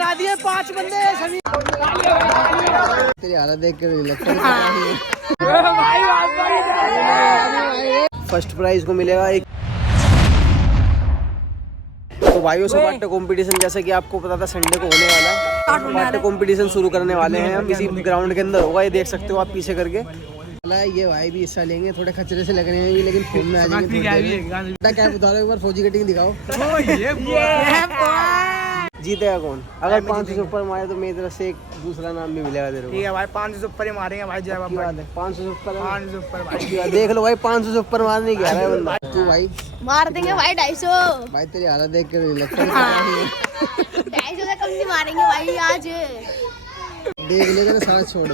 हटा दिए 5 बंदे सभी। तेरी हालत देख के लगता है फर्स्ट प्राइज को मिलेगा एक। तो भाइयों सपाटे कंपटीशन जैसे कि आपको पता था संडे को होने वाला है। सपाटे कंपटीशन शुरू करने वाले हैं हम इसी ग्राउंड के अंदर होगा। ये देख सकते हो आप पीछे करके। ये भाई भी हिस्सा लेंगे, थोड़े खचरे से लग रहे हैं लेकिन फॉर्म में आ जाएंगे। क्या बता रहे हो, एक बार फौजी कटिंग दिखाओ। जीतेगा कौन? अगर 500 से ऊपर मारे तो मेरी तरफ से एक दूसरा नाम भी मिलेगा तेरे को। ठीक है भाई, 500 से ऊपर ही मारेंगे भाई। जय बाबा। 500 से ऊपर, 500 से ऊपर भाई। देख लो भाई, 500 से ऊपर मारने की है बंदा। तू भाई मार देंगे भाई 250। भाई तेरी हालत देख के लगता है 250 से कम नहीं मारेंगे भाई आज। देख लेगा तो साथ छोड़ दे।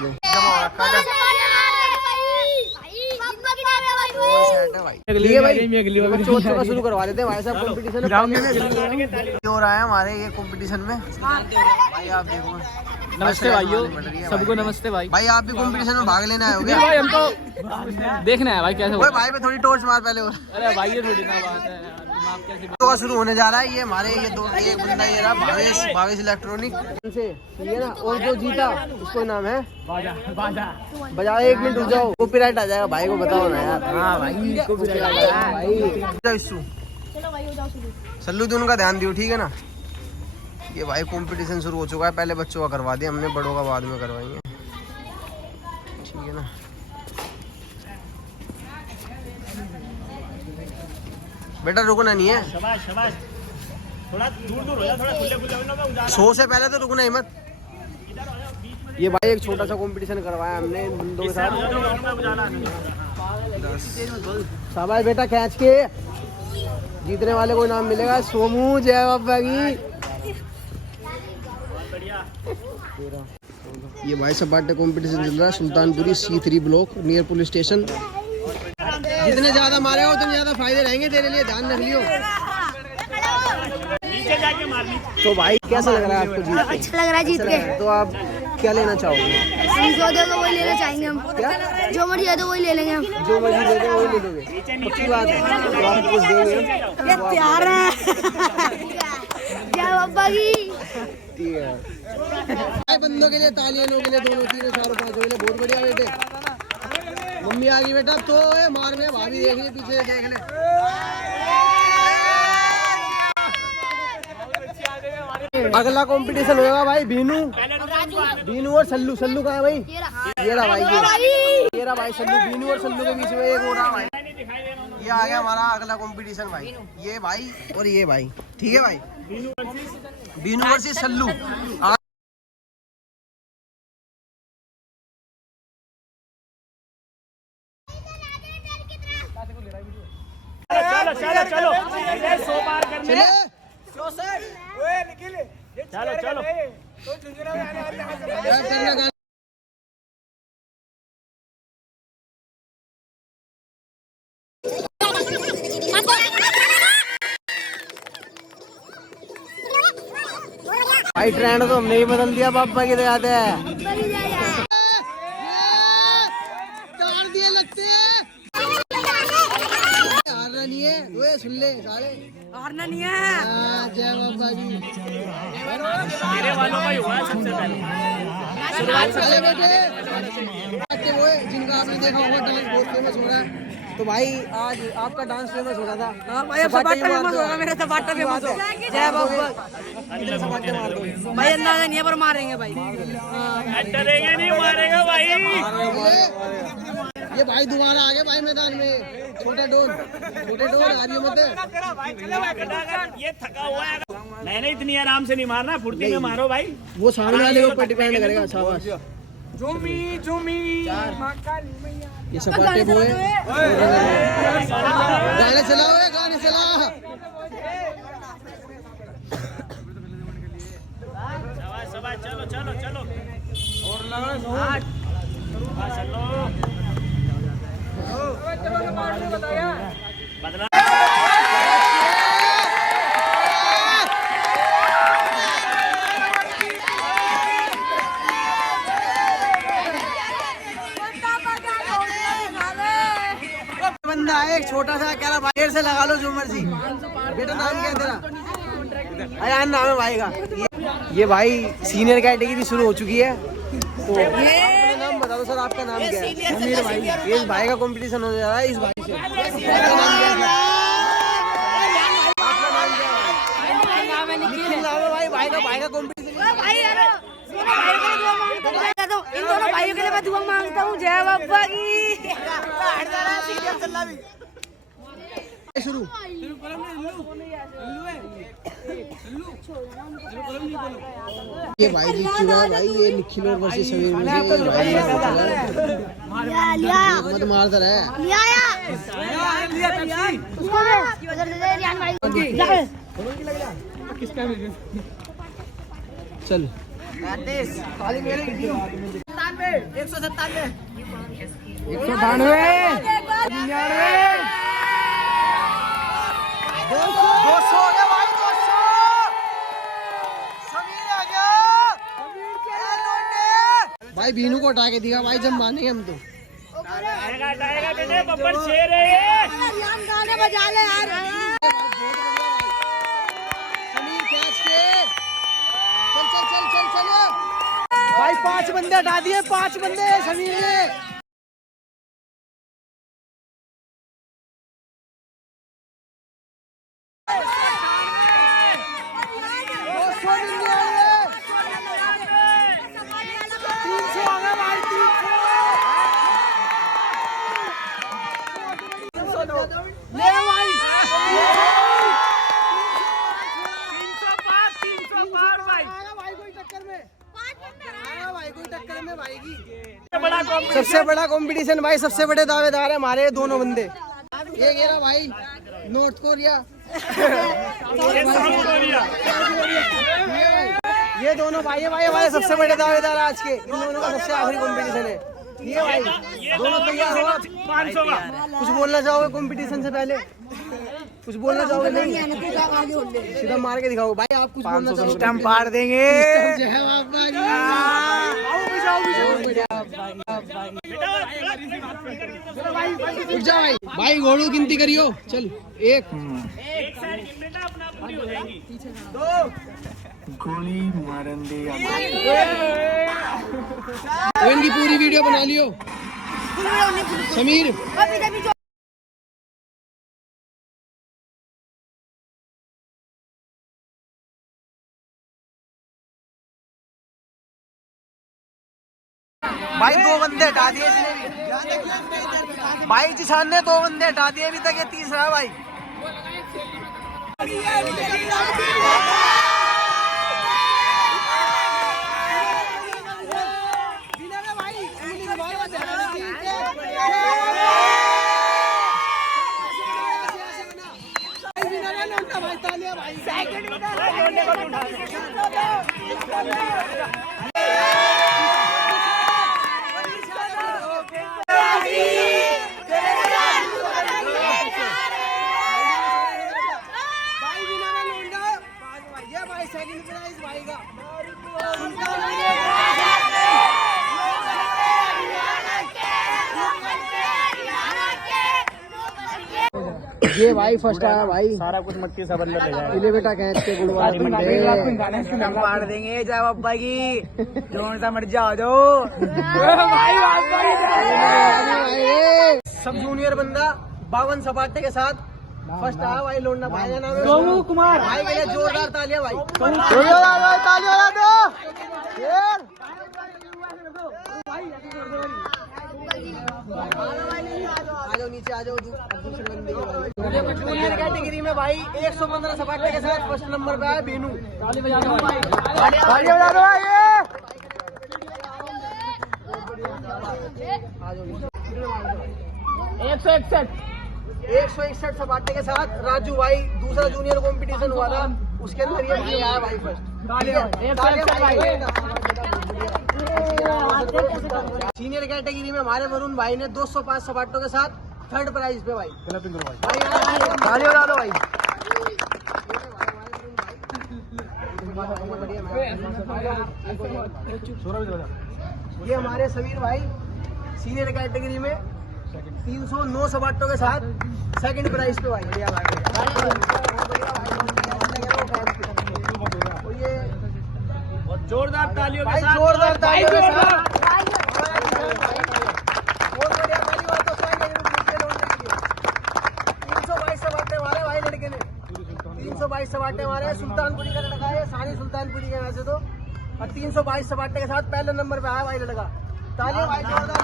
शुरू करवा देते हैं भाई साहब कंपटीशन हो रहा है हमारे ये कंपटीशन में। भाई आप देखो। नमस्ते भाइयों, सबको नमस्ते भाई। भाई आप भी कंपटीशन में भाग लेना है भाई, हमको देखना है भाई कैसे होगा। भाई पे थोड़ी टॉर्च मार पहले। अरे भाई ये थोड़ी ना बात है, तो शुरू होने जा रहा है ये हमारे ये दो एक बंदा ये रहा भावेश इलेक्ट्रॉनिक से, ये ना। और जो जीता उसको नाम है बजा। 1 मिनट रुक जाओ, कॉपीराइट आ जाएगा। भाई को बताओ ना यार। हाँ भाई कॉपीराइट आ जाएगा भाई। सल्लू उनका ध्यान दियो, ठीक है ना। ये भाई कंपटीशन शुरू हो चुका है। पहले बच्चों का करवा दिया हमने, बड़ों का बाद में करवाएंगे, ठीक है ना। बेटा रुकना नहीं है। शाबाश शाबाश, थोड़ा दूर हो जा, थोड़ा खुले 100 से पहले तो रुकना ही मत। ये भाई एक छोटा सा कंपटीशन करवाया हमने बंदों के साथ। शाबाश बेटा, खींच के। जीतने वाले को इनाम मिलेगा सोमू। जय बाबा की। ये भाई सपाटे कंपटीशन चल रहा है Sultanpuri C3 block near police station. जितने ज्यादा मारेगा उतने ज्यादा फायदे रहेंगे तेरे लिए, ध्यान रख लियो। तो भाई कैसा लग रहा है आपको जीत के? अच्छा लग रहा है जीत के। तो आप क्या लेना चाहोगे? जो दे दो वही लेना चाहेंगे हम। क्या? जो मर्जी दे दो वही ले लेंगे हम। जो मर्जी दे दो वही ले लोगे? पक्की बात है। तो आप कुछ देंगे? ये प्यार है। जय बाबा की। ठीक है। बंदों के लिए तालियां, लोगों के लिए, दोनों तीनों चारों पांचों के लिए बहुत बढ़िया बेटे। मम्मी आ गई बेटा। तो मार में भाभी देख ले, पीछे देख ले। अगला कंपटीशन होगा भाई बीनू और सल्लू। सल्लू कहाँ है भाई? ये रहा भाई, ये रहा भाई सल्लू। बीनू और सल्लू के बीच में एक हो रहा भाई। ये आ गया हमारा अगला कंपटीशन भाई। ये भाई और ये भाई, ठीक है भाई। बीनू वर्सेस सल्लू। चलो चलो चलो 100 पार करने। चलो चलो भाई ट्रेंड तो हमने ही बदल दिया पापा की याद है। हारना नहीं है, वो सुन ले साले, हारना नहीं है। जय बाबा की। मेरे वालों का ही हुआ सबसे पहले बेटे वो जिनका आपने देखा होगा डांस बहुत फेमस हो रहा है। तो भाई आज आपका डांस फेमस हो रहा था। भाई अब सपाटा फेमस होगा, मेरा सपाटा फेमस हो। जय बाबा। सपाटे मार दो भाई, अंदाजा नहीं है पर मारेंगे भाई। डरेंगे नहीं, मारेगा भाई। ये भाई दोबारा आ गए भाई मैदान में। छोटे डोन आ रही मत। ये थका हुआ है। नहीं इतनी आराम से नहीं मारना, फुर्ती में मारो भाई। वो सामने वाले के ऊपर डिपेंड करेगा। शाबाश। झूमी झूमी ये सपाटे बोए। गाने चलाओ, गाने चला। चलो चलो चलो और लगाओ। बदला बंदा है एक छोटा सा, कह रहा भाई देर से लगा लो जो मर्जी। बेटा नाम क्या है तेरा? अयान नाम है भाई का। ये भाई सीनियर कैटेगरी शुरू हो चुकी है। तो अपना नाम बता दो सर, आपका नाम क्या है? समीर भाई। इस भाई का कंपटीशन होने जा रहा है इस भाई से। आपका नाम क्या है? निखिल नाम है भाई। भाई का कंपटीशन। इन दोनों भाइयों के लिए मैं दुआ मांगता हूँ। जय बाबा की। शुरू। ये भाई जीत चुका है भाई। ये निखिल और वर्सेस समीर में से भाई मत मारता रहे। चल 200 हो गया भाई। 200 समीर आ गया भाई। बीनू को हटा के दिखा भाई, जब मानेंगे हम तो। हटाएगा बेटे, बब्बर शेर है ये। गाने बजा ले यार। समीर कैच के चल भाई। 5 बंदे हटा दिए, 5 बंदे समीर ने। सबसे बड़ा कंपटीशन भाई। सबसे बड़े दावेदार है हमारे दोनों बंदे। ये गेरा भाई नॉर्थ कोरिया। ये दोनों भाई है भाई हमारे सबसे बड़े दावेदार आज के। इन दोनों का सबसे आखिरी कंपटीशन है ये भाई। दोनों तैयार हो? 500 का कुछ बोलना चाहोगे कंपटीशन से पहले? कुछ बोलना चाहोगे? नहीं, सीधा मार के दिखाओ भाई। आप कुछ बोलना चाहोगे? स्टंप फाड़ देंगे। उठ जा भाई। भाई घोड़ू गिनती करियो। चल 1 साइड बेटा अपना पूरी हो जाएगी। 2 गोली मारन दे। इनकी पूरी वीडियो बना लियो समीर। भाई 2 बंदे हटा दिए इसने भी। भाई जिसान ने 2 बंदे हटा दिए अभी तक। ये तीसरा है भाई। ये भाई फर्स्ट आया भाई। सारा कुछ मटकी सब अंदर ले जाएगा। पीले बेटा कैच के गुड़वा मार देंगे जय बाबा की। जोन सा मर जाओ जो। सब जूनियर बंदा 52 सपाटे के साथ फर्स्ट आया भाई। लोंडा भाई का नाम है सोमू कुमार। भाई के लिए जोरदार तालियां भाई। तालियां दो। आ जाओ नीचे आ जाओ। जूनियर कैटेगरी में भाई 115 सपाटे के साथ फर्स्ट नंबर पे आया बीनू। ताली बजा दो भाई। 161 सपाटे के साथ राजू भाई। दूसरा जूनियर कंपटीशन हुआ था उसके अंदर ये भाई आया भाई फर्स्ट। सीनियर कैटेगरी में हमारे वरुण भाई ने 205 सपाटों के साथ थर्ड प्राइज पे भाई। ताली बजा दो भाई। ये हमारे समीर भाई सीनियर कैटेगरी में 309 सपाटों के साथ सेकंड प्राइज पे भाई। ये जोरदार तालियों के भाई साथ जोरदार तालियों के साथ। भाई बहुत बढ़िया पहली बात तो साइन लगे लौटने के लिए 322 सबाटे मारे भाई लड़के ने 322 सबाटे मारे सुल्तानपुरी का लड़का है सारी सुल्तानपुरी के यहाँ से तो और 322 सबाटे के साथ पहले नंबर पे आया भाई लड़का तालियां भाई जोरदार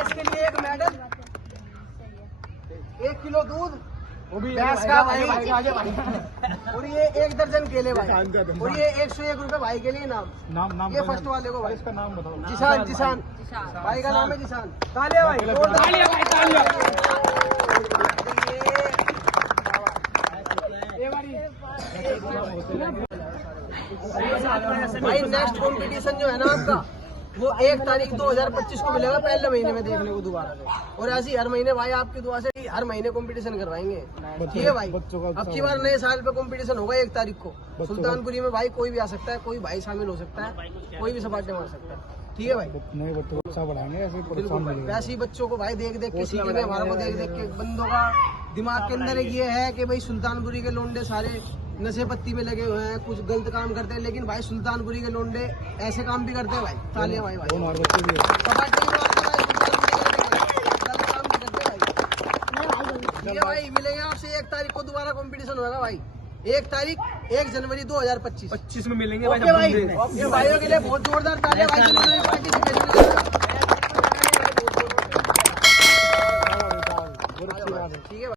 इसके लिए एक मेडल 1 किलो दूध भैंस का भाई और ये 1 दर्जन केले भाई और ये 101 रुपए भाई के लिए नाम ये फर्स्ट वाले को भाई इसका नाम बताओ जिशान भाई का नाम है जिशान तालियां भाई भाई नेक्स्ट कंपटीशन जो है ना आपका वो 1 तारीख 2025 को मिलेगा पहले महीने में देखने को दोबारा और ऐसे ही हर महीने भाई आपकी दुआ से हर महीने कंपटीशन करवाएंगे ठीक है भाई। अब की बार नए साल पे कंपटीशन होगा 1 तारीख को सुल्तानपुरी में भाई कोई भी आ सकता है कोई भाई शामिल हो सकता है कोई भी सपाटे मार सकता है ठीक है भाई। नए बच्चों को उत्साह बढ़ाएंगे ऐसे बिल्कुल वैसे ही बच्चों को भाई देख देख के सीखेंगे हमारा को देख देख के बंदों का दिमाग के अंदर ये है कि भाई सुल्तानपुरी के लोंडे सारे नशे पत्ती में लगे हुए हैं कुछ गलत काम करते हैं लेकिन भाई सुल्तानपुरी के लोंडे ऐसे काम भी करते हैं भाई तालियां भाई भाई सपाटे भी मारते हैं गलत काम भी करते हैं भाई ठीक है भाई। मिलेंगे आपसे 1 तारीख को दोबारा कंपटीशन होगा भाई 1 तारीख 1 जनवरी 2025 में मिलेंगे ओके भाई। ये भाइयों के लिए बहुत जोरदार तालियां भाई जिन्होंने पार्टिसिपेशन किया ठीक है।